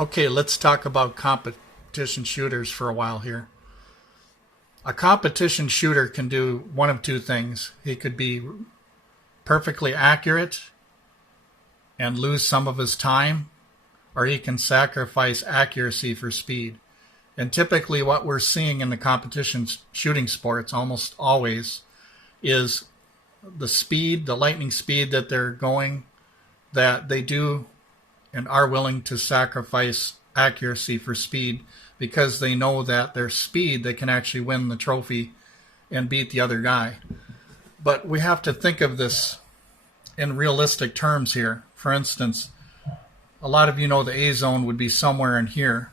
Okay, let's talk about competition shooters for a while here. A competition shooter can do one of two things. He could be perfectly accurate and lose some of his time, or he can sacrifice accuracy for speed. And typically what we're seeing in the competition shooting sports almost always is the speed, the lightning speed that they're going, that they do and are willing to sacrifice accuracy for speed because they know that their speed, they can actually win the trophy and beat the other guy. But we have to think of this in realistic terms here. For instance, a lot of you know the A zone would be somewhere in here,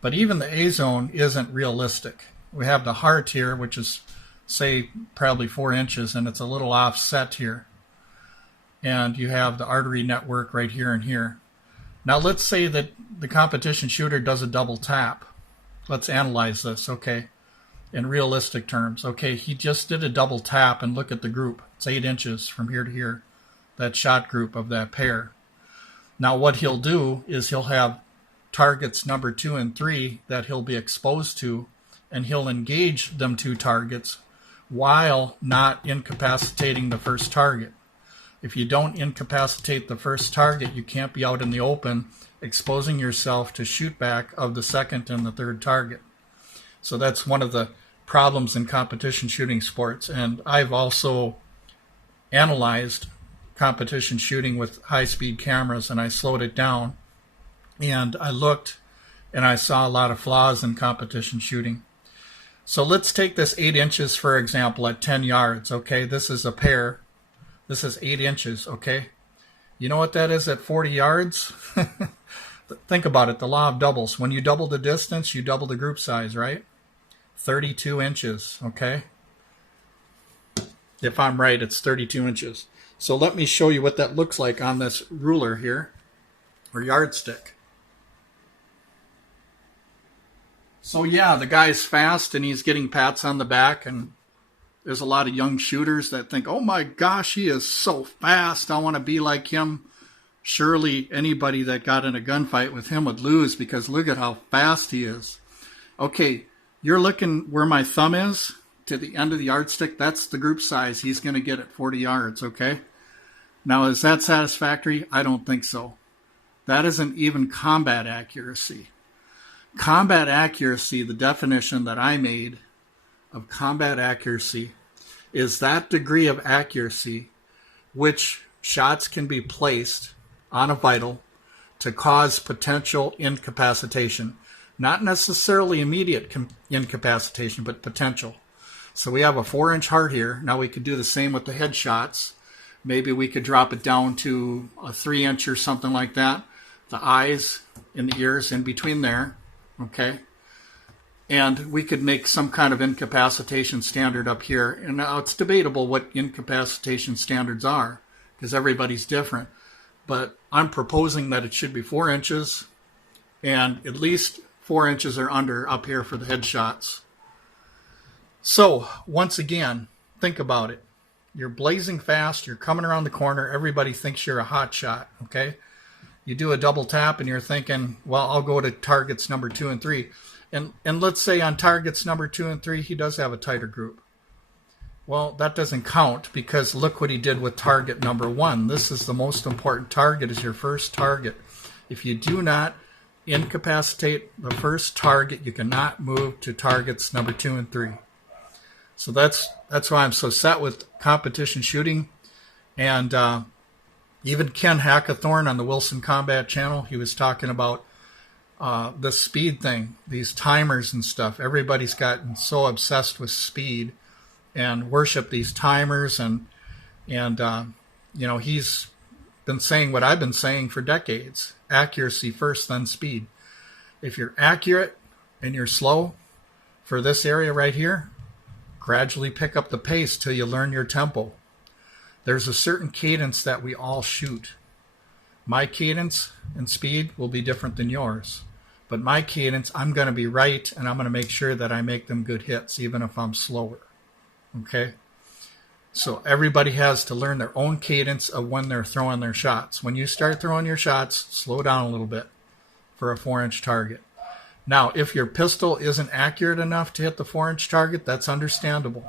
but even the A zone isn't realistic. We have the heart here, which is, say, probably 4 inches, and it's a little offset here. And you have the artery network right here and here. Now let's say that the competition shooter does a double tap. Let's analyze this, okay, in realistic terms. Okay, he just did a double tap, and look at the group. It's 8 inches from here to here, that shot group of that pair. Now what he'll do is he'll have targets number 2 and 3 that he'll be exposed to, and he'll engage them 2 targets while not incapacitating the first target. If you don't incapacitate the first target, you can't be out in the open exposing yourself to shoot back of the second and the third target. So that's one of the problems in competition shooting sports. And I've also analyzed competition shooting with high-speed cameras, and I slowed it down. And I looked, and I saw a lot of flaws in competition shooting. So let's take this 8 inches, for example, at 10 yards. Okay, this is a pair. This is 8 inches, okay? You know what that is at 40 yards? Think about it, the law of doubles. When you double the distance, you double the group size, right? 32 inches, okay? If I'm right, it's 32 inches. So let me show you what that looks like on this ruler here, or yardstick. So yeah, the guy's fast and he's getting pats on the back, and there's a lot of young shooters that think, oh my gosh, he is so fast, I want to be like him. Surely anybody that got in a gunfight with him would lose because look at how fast he is. Okay, you're looking where my thumb is to the end of the yardstick. That's the group size he's going to get at 40 yards, okay? Now, is that satisfactory? I don't think so. That isn't even combat accuracy. Combat accuracy, the definition that I made of combat accuracy, is that degree of accuracy which shots can be placed on a vital to cause potential incapacitation. Not necessarily immediate incapacitation, but potential. So we have a 4-inch heart here. Now we could do the same with the headshots. Maybe we could drop it down to a 3-inch or something like that. The eyes and the ears in between there. Okay. And we could make some kind of incapacitation standard up here. And now it's debatable what incapacitation standards are because everybody's different. But I'm proposing that it should be 4 inches and at least 4 inches or under up here for the headshots. So once again, think about it. You're blazing fast. You're coming around the corner. Everybody thinks you're a hot shot. Okay. You do a double tap and you're thinking, well, I'll go to targets number 2 and 3. And let's say on targets number 2 and 3, he does have a tighter group. Well, that doesn't count because look what he did with target number 1. This is the most important target, is your first target. If you do not incapacitate the first target, you cannot move to targets number 2 and 3. So that's why I'm so set with competition shooting. And even Ken Hackathorn on the Wilson Combat channel, he was talking about the speed thing, these timers and stuff. Everybody's gotten so obsessed with speed and worship these timers, and you know, he's been saying what I've been saying for decades: accuracy first, then speed. If you're accurate and you're slow for this area right here, gradually pick up the pace till you learn your tempo. There's a certain cadence that we all shoot. My cadence and speed will be different than yours. But my cadence, I'm going to be right, and I'm going to make sure that I make them good hits, even if I'm slower. Okay? So everybody has to learn their own cadence of when they're throwing their shots. When you start throwing your shots, slow down a little bit. for a 4-inch target. Now, if your pistol isn't accurate enough to hit the 4-inch target, that's understandable.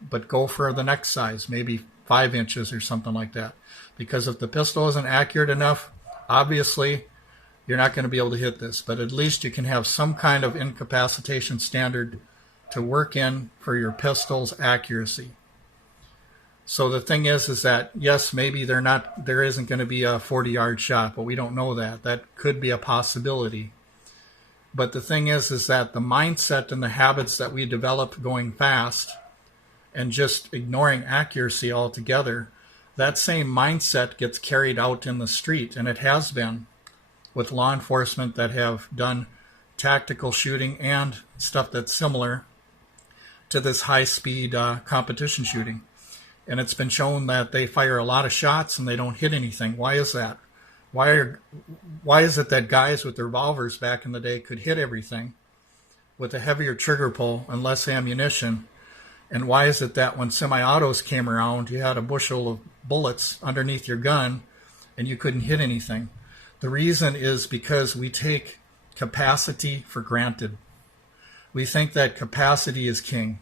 But go for the next size, maybe 5 inches or something like that. Because if the pistol isn't accurate enough, obviously you're not going to be able to hit this. But at least you can have some kind of incapacitation standard to work in for your pistol's accuracy. So the thing is that, yes, maybe there isn't going to be a 40-yard shot, but we don't know that. That could be a possibility. But the thing is that the mindset and the habits that we develop going fast and just ignoring accuracy altogether, that same mindset gets carried out in the street, and it has been with law enforcement that have done tactical shooting and stuff that's similar to this high-speed competition shooting. And it's been shown that they fire a lot of shots and they don't hit anything. Why is that? Why is it that guys with revolvers back in the day could hit everything with a heavier trigger pull and less ammunition? And why is it that when semi-autos came around, you had a bushel of bullets underneath your gun and you couldn't hit anything? The reason is because we take capacity for granted. We think that capacity is king.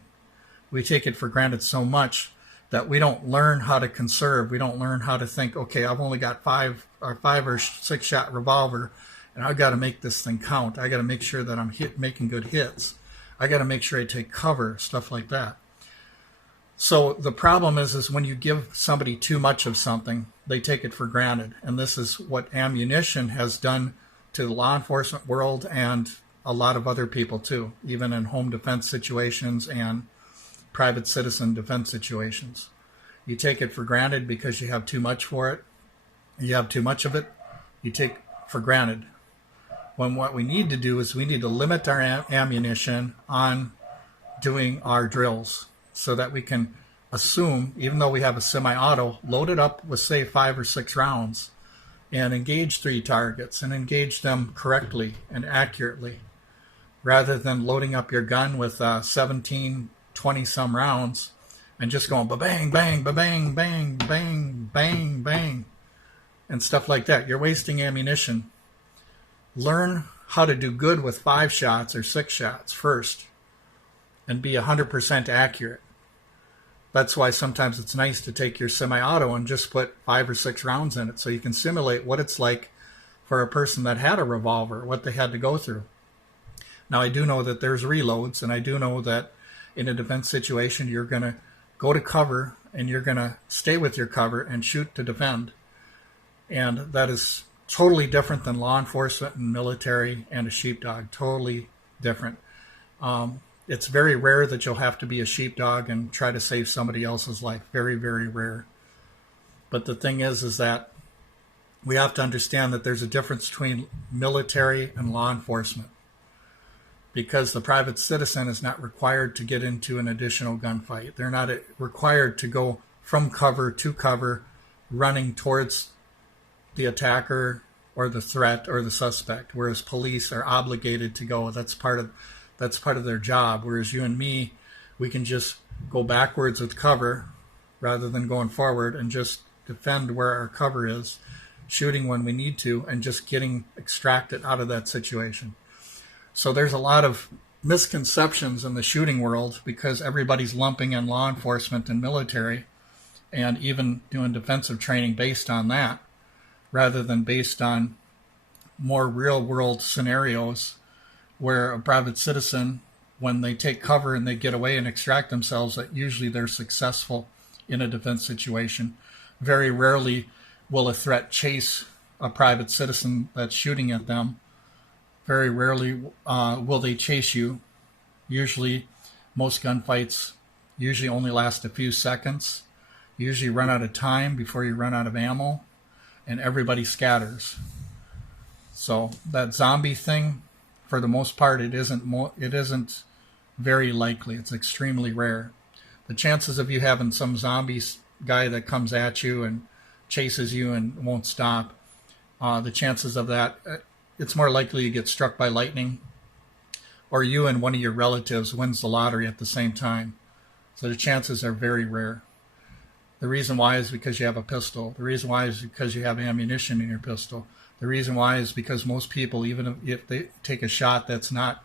We take it for granted so much that we don't learn how to conserve. We don't learn how to think, okay, I've only got 5 or 6 shot revolver, and I've got to make this thing count. I got to make sure that I'm making good hits. I got to make sure I take cover, stuff like that. So the problem is when you give somebody too much of something, they take it for granted. And this is what ammunition has done to the law enforcement world and a lot of other people too, even in home defense situations and private citizen defense situations. You take it for granted because you have too much for it. You have too much of it, you take for granted. When what we need to do is we need to limit our ammunition on doing our drills so that we can assume, even though we have a semi-auto, load it up with, say, 5 or 6 rounds and engage 3 targets and engage them correctly and accurately, rather than loading up your gun with 17, 20-some rounds and just going ba-bang, bang, ba-bang, bang, bang, bang, bang, and stuff like that. You're wasting ammunition. Learn how to do good with 5 shots or 6 shots first and be 100% accurate. That's why sometimes it's nice to take your semi-auto and just put 5 or 6 rounds in it so you can simulate what it's like for a person that had a revolver, what they had to go through. Now, I do know that there's reloads, and I do know that in a defense situation, you're going to go to cover and you're going to stay with your cover and shoot to defend. And that is totally different than law enforcement and military and a sheepdog. Totally different. It's very rare that you'll have to be a sheepdog and try to save somebody else's life. Very, very rare. But the thing is that we have to understand that there's a difference between military and law enforcement, because the private citizen is not required to get into an additional gunfight. They're not required to go from cover to cover, running towards the attacker or the threat or the suspect, whereas police are obligated to go. That's part of their job. Whereas you and me, we can just go backwards with cover rather than going forward and just defend where our cover is, shooting when we need to, and just getting extracted out of that situation. So there's a lot of misconceptions in the shooting world because everybody's lumping in law enforcement and military and even doing defensive training based on that, rather than based on more real-world scenarios where a private citizen, when they take cover and they get away and extract themselves, that usually they're successful in a defense situation. Very rarely will a threat chase a private citizen that's shooting at them. Very rarely will they chase you. Usually, most gunfights usually only last a few seconds. You usually run out of time before you run out of ammo, and everybody scatters. So that zombie thing, for the most part, it isn't very likely. It's extremely rare. The chances of you having some zombie guy that comes at you and chases you and won't stop, the chances of that, it's more likely you get struck by lightning, or you and one of your relatives wins the lottery at the same time. So the chances are very rare. The reason why is because you have a pistol. The reason why is because you have ammunition in your pistol. The reason why is because most people, even if they take a shot that's not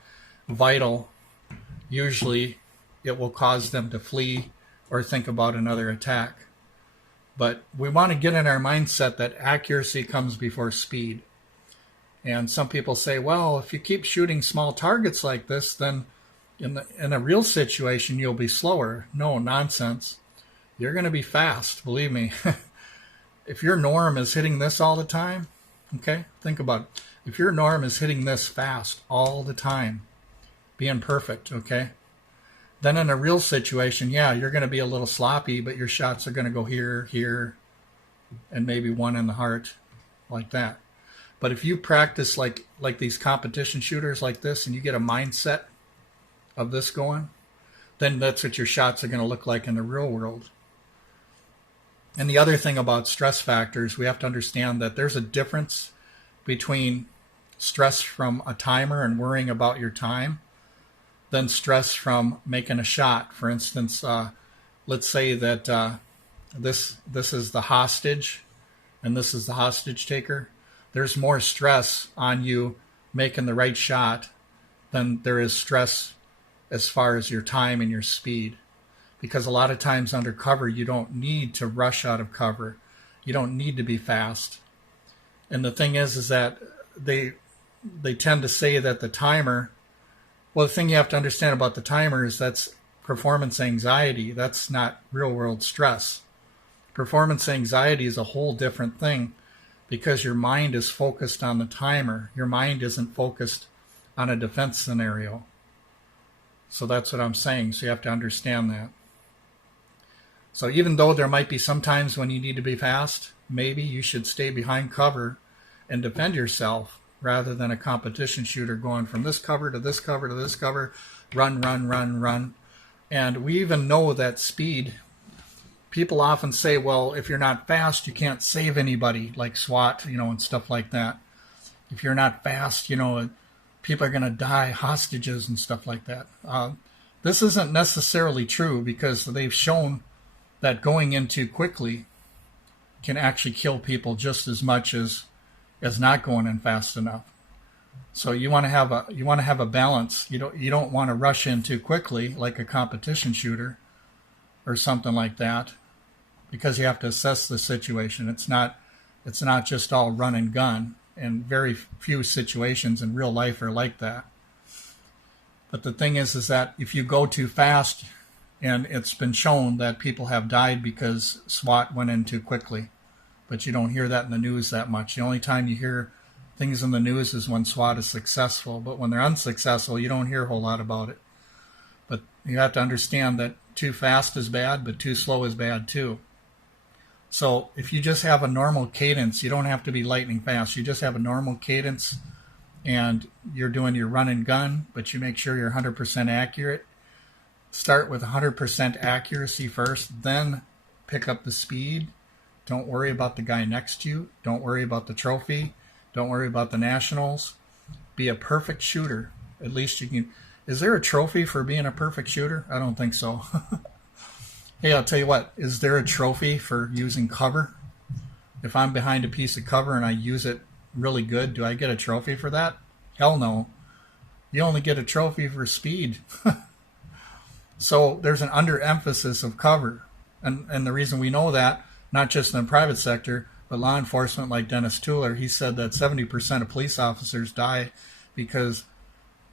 vital, usually it will cause them to flee or think about another attack. But we want to get in our mindset that accuracy comes before speed. And some people say, well, if you keep shooting small targets like this, then in a real situation, you'll be slower. No, nonsense. You're going to be fast, believe me. If your norm is hitting this all the time, okay, think about it. If your norm is hitting this fast all the time, being perfect, okay, then in a real situation, yeah, you're going to be a little sloppy, but your shots are going to go here, here, and maybe one in the heart, like that. But if you practice like these competition shooters like this, and you get a mindset of this going, then that's what your shots are going to look like in the real world. And the other thing about stress factors, we have to understand that there's a difference between stress from a timer and worrying about your time than stress from making a shot. For instance, let's say that this is the hostage and this is the hostage taker. There's more stress on you making the right shot than there is stress as far as your time and your speed. Because a lot of times under cover, you don't need to rush out of cover. You don't need to be fast. And the thing is that they tend to say that the timer, well, the thing you have to understand about the timer is that's performance anxiety. That's not real world stress. Performance anxiety is a whole different thing because your mind is focused on the timer. Your mind isn't focused on a defense scenario. So that's what I'm saying. So you have to understand that. So even though there might be some times when you need to be fast, maybe you should stay behind cover and defend yourself rather than a competition shooter going from this cover to this cover to this cover, run, run, run, run. And we even know that speed, people often say, well, if you're not fast, you can't save anybody, like SWAT, and stuff like that. If you're not fast, people are going to die, hostages and stuff like that. This isn't necessarily true because they've shown that going in too quickly can actually kill people just as much as not going in fast enough. So you want to have a balance. You don't want to rush in too quickly like a competition shooter or something like that, because you have to assess the situation. It's not just all run and gun, and very few situations in real life are like that. But the thing is that if you go too fast, and it's been shown that people have died because SWAT went in too quickly. But you don't hear that in the news that much. The only time you hear things in the news is when SWAT is successful. But when they're unsuccessful, you don't hear a whole lot about it. But you have to understand that too fast is bad, but too slow is bad too. So if you just have a normal cadence, you don't have to be lightning fast. You just have a normal cadence and you're doing your run and gun, but you make sure you're 100% accurate. Start with 100% accuracy first, then pick up the speed. Don't worry about the guy next to you. Don't worry about the trophy. Don't worry about the nationals. Be a perfect shooter. At least you can. Is there a trophy for being a perfect shooter? I don't think so. Hey, I'll tell you what. Is there a trophy for using cover? If I'm behind a piece of cover and I use it really good, do I get a trophy for that? Hell no. You only get a trophy for speed. So there's an underemphasis of cover. And the reason we know that, not just in the private sector, but law enforcement like Dennis Tueller, he said that 70% of police officers die because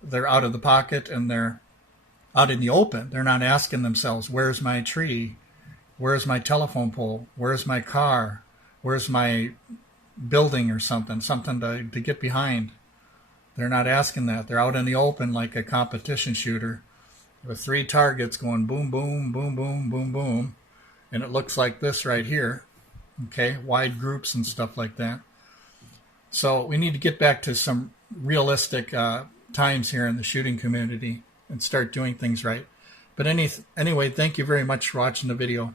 they're out of the pocket and they're out in the open. They're not asking themselves, where's my tree? Where's my telephone pole? Where's my car? Where's my building or something to get behind? They're not asking that. They're out in the open like a competition shooter with 3 targets going boom, boom, boom, boom, boom, boom. And it looks like this right here, okay, wide groups and stuff like that. So we need to get back to some realistic times here in the shooting community and start doing things right. But anyway, thank you very much for watching the video.